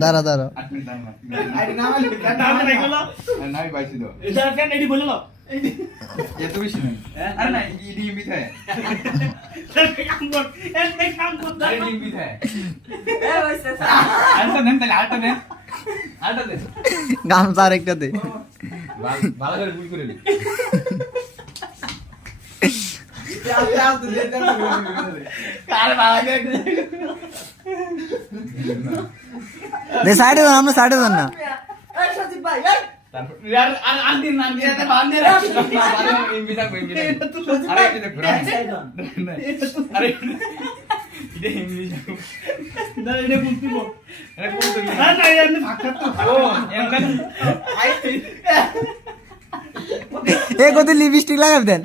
দাঁড়া দাঁড়া গামছা আরেকটা দে ভালো করে ভুল করে দে সাইডে যান আমরা সাইডে যান না এ কত লিপস্টিক লাগাব দেন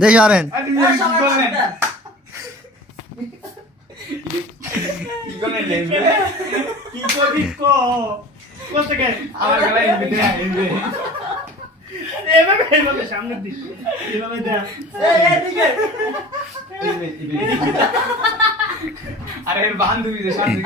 দেখি আরেন আরে বান্ধবী সামনে